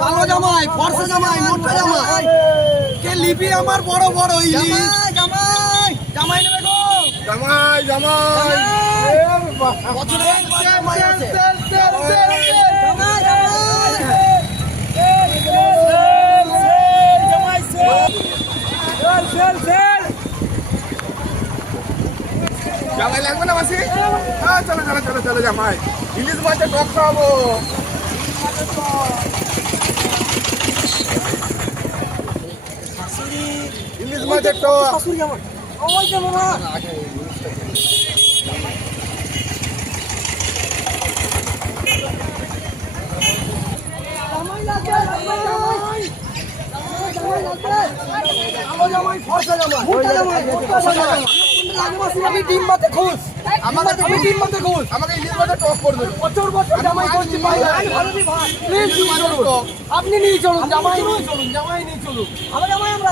কালো জামাই, ফর্সা জামাই, মোটা জামাই, কে লিপি আমার বড় বড় ইলিশ। জামাই জামাই নেবে গো, জামাই জামাই বছরে একবার জামাই আছে। জামাই জামাই লাগবে না মাসি? হ্যাঁ চলো চলো চলো চলো জামাই, ইলিশ মাছের টক খাওয়াবো। ইলিশ মাছের টক। শাশুড়ি আমার, ওই যে মামা। জামাই লাগবে, জামাই। জামাই লাগবে। কালো জামাই, ফর্সা জামাই, মোটা জামাই, ফর্সা জামাই। আমি ডিম ভাতে খুশ, আমি ডিম ভাতে খুশ। আমাকে ইলিশ মাছের টক করবে। বছর বছর জামাই করছি ভাই, প্লিজ নিয়ে চলুন, আপনি নিয়ে চলুন, জামাই নিয়ে চলুন, জামাই নিয়ে চলুন। আমার জামাই আমরা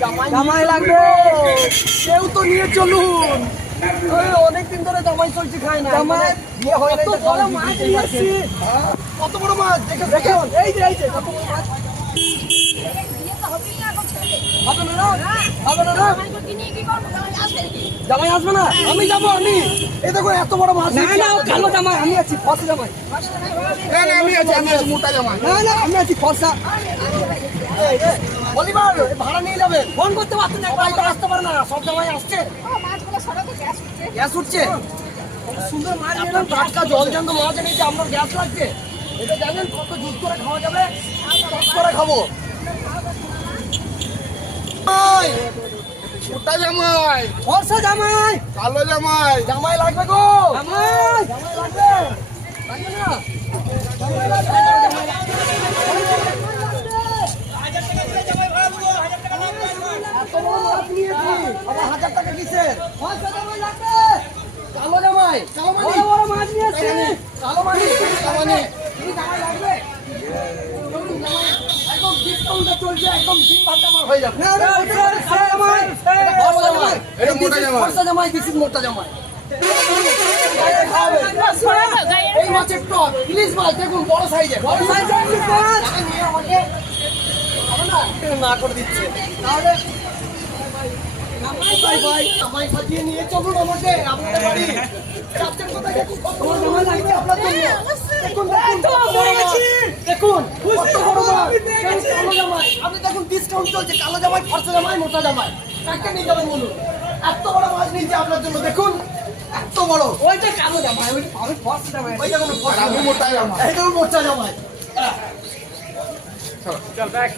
জামাই জামাই লাগবে, কেউ তো নিয়ে চলুন। অনেকদিন ধরে জামাই চলছে খাই না। জামাই কত বড় মাছ নিয়েছি, কত বড় মাছ দেখুন, এই যে কত বড় মাছ। হবে না, হবে না, জামাই আসবে না, আমি যাবো, আমি এই দেখো এত বড় মাছ। না না, কালো জামাই, আমি আছি ফর্সা জামাই। আমি আছি মোটা জামাই। না না, আমি আছি ফর্সা। বলিবার ভাড়া নিয়ে যাবে, ফোন করতে পারছেন, একবার তো আসতে পারে না, সব জামাই আসছে। গ্যাস উঠছে, সুন্দর মাছ নিলাম, টাটকা জল জ্যান্ত মাছ এনেছি, আপনার গ্যাস লাগছে, এটা জানেন কত জুস করে খাওয়া যাবে, টক করে খাবো। মোটা জামাই, ফর্সা জামাই, কালো জামাই, জামাই লাগবে গো, জামাই, জামাই লাগবে, লাগবে না, জামাই লাগবে, জামাই লাগবে। এত বড় মাছ নিয়েছি, আবার 1000 টাকা কিসের? ফর্সা জামাই লাগবে, কালো জামাই, বড় বড় মাছ নিয়েছি, কালো মাছ, জামাই লাগবে। একদম ডিসকাউন্টে চলছে, একদম ডিম ভাত আমার হয়ে যাবে। ফর্সা জামাই, দিস ইজ মোটা জামাই। এই মাছের টক, ইলিশ মাছ দেখুন বড় সাইজের, বড় সাইজের ইলিশ মাছ। নিয়ে আমাকে না করে দিচ্ছে, তাহলে ভাই আমায় সাজিয়ে নিয়ে চলুন আমাকে আপনাদের বাড়ি। চারটের কোথায় দেখুন কত বড় জামাই লাগছে আপনার জন্য। দেখুন দেখুন কত বড় মাছ, কালো জামাই। আপনি দেখুন ডিসকাউন্ট চলছে, কালো জামাই, ফর্সা জামাই, মোটা জামাই, কাকে নিয়ে যাবেন বলুন। এত বড় মাছ নিয়েছে আপনার জন্য, দেখুন এত বড়। ওইটা কালো জামাই, আমি ফর্সা জামাই, ওইটা কোনো ফর্সা, আমি মোটা জামাই। এইটা মোটা জামাই। চল ব্যাক।